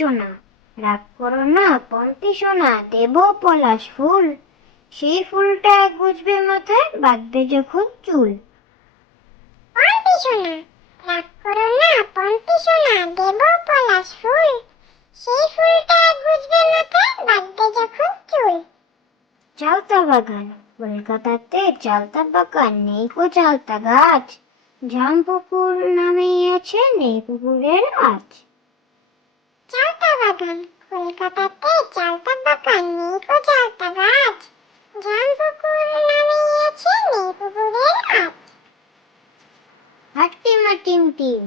সোনা, রাগ করো না পন্তি সোনা, দেব পলাশ ফুল, সেই ফুলটা গুজবে মাথায়, বাঁধবে যখন চুল। পন্তি সোনা, রাগ করো না পন্তি সোনা, দেব পলাশ ফুল, সেই ফুলটা গুজবে মাথায়, বাঁধবে যখন চুল। চালতা বাগান, কলকাতাতে চালতা বাগান, নেই কো চালতা গাছ, জাম পুকুর নামেই আছে, নেই পুকুরের আজ। চালতা বাগান, কলকাতাতে চালতা বাগান, নেই কো চালতা গাছ, জাম পুকুর নামেই আছে, নেই পুকুরের আজ। হাট্টিমা টিম টিম,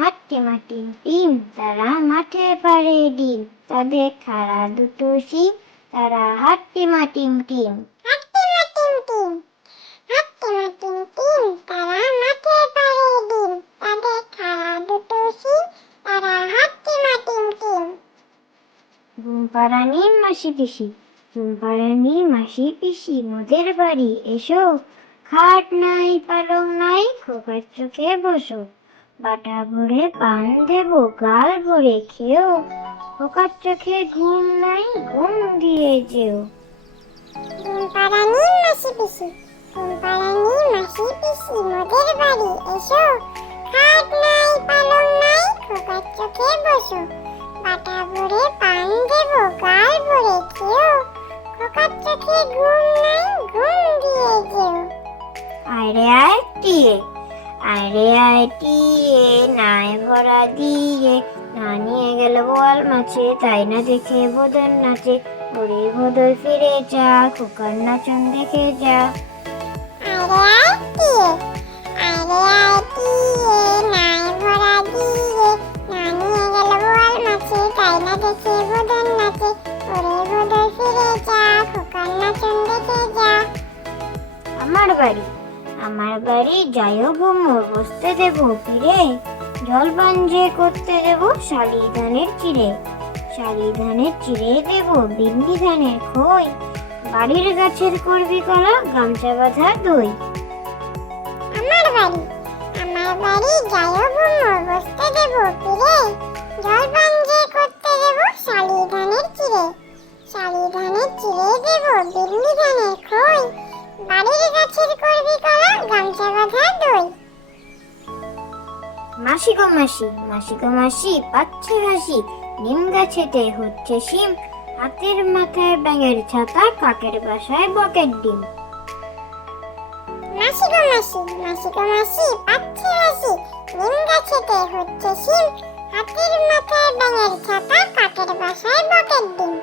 হাট্টিমা টিম টিম, তারা মাঠে পারে ডিম, তাদের খাড়া দুটো শিং, তারা হাট্টিমা টিম টিম। হাট্টিমা টিম টিম, হাট্টিমা টিম টিম, তারা মাঠে পারে ডিম, তাদের খাড়া দুটো শিং, তারা হাট্টিমা টিম টিম। ঘুমপাড়ানি মাসি পিসি, ঘুমপাড়ানি মাসি পিসি, মোদের বাড়ি এসো, খাট নাই পালং নাই, খোকার চোখে বসো, বাটা ভরে পান দেবো, গাল ভরে খেও, খোকার চোখে ঘুম নাই, ঘুম দিয়ে যেও। ঘুমপাড়ানি মাসি পিসি, ঘুমপাড়ানি মাসি পিসি, মোদের বাড়ি এসো, খাট নাই পালং নাই, খোকার চোখে বসো, বাটা ভরে পান দেবো, গাল ভরে খেও, খোকার চোখে ঘুম নাই, ঘুম দিয়ে যেও। আরে আয় টিয়ে, আরে আয় টিয়ে, নাই ভরা দিয়ে, না নিয়ে গেল বোয়াল মাছে, তাই না দেখে বদন নাচে, ওরে বদল ফিরে যা, খোকার নাচন দেখে যা। আরে আয় টিয়ে, আরে আয় টিয়ে, নাই ভরা দিয়ে, না নিয়ে গেল বোয়াল মাছে, তাই না দেখে বদন নাচে, ওরে বদল ফিরে যা, খোকার নাচন দেখে যা। আমার বাড়ি, আমার বাড়ি যাইও ঘুমো, বসতে দেবো ফিরে, জল পান যে করতে দেবো, শালি ধানের চিড়ে, শালি ধানের চিড়ে দেবো, বিন্দি ধানের খই, বাড়ির গাছের করবি কলা, গামছা বাঁধা দই। আমার বাড়ি, আমার বাড়ি যাইও ঘুমো, বসতে দেবো ফিরে, জল পান যে করতে দেবো, শালি ধানের চিড়ে, শালি ধানের চিড়ে দেবো, বিন্দি ধানের খই, বাড়ির গাছের করবি কলা, গামছা বাঁধা দই। মাসি গো মাসি, মাসি গো মাসি, পাচ্ছে হাসি, নিম গাছেতে হচ্ছে শিম, হাতের মাথায় ব্যাঙের ছাতা, কাকের বাসায় বকের ডিম। মাসি গো মাসি, মাসি গো মাসি, পাচ্ছে হাসি, নিম গাছেতে হচ্ছে শিম, হাতের মাথায় ব্যাঙের ছাতা, কাকের বাসায় বকের ডিম।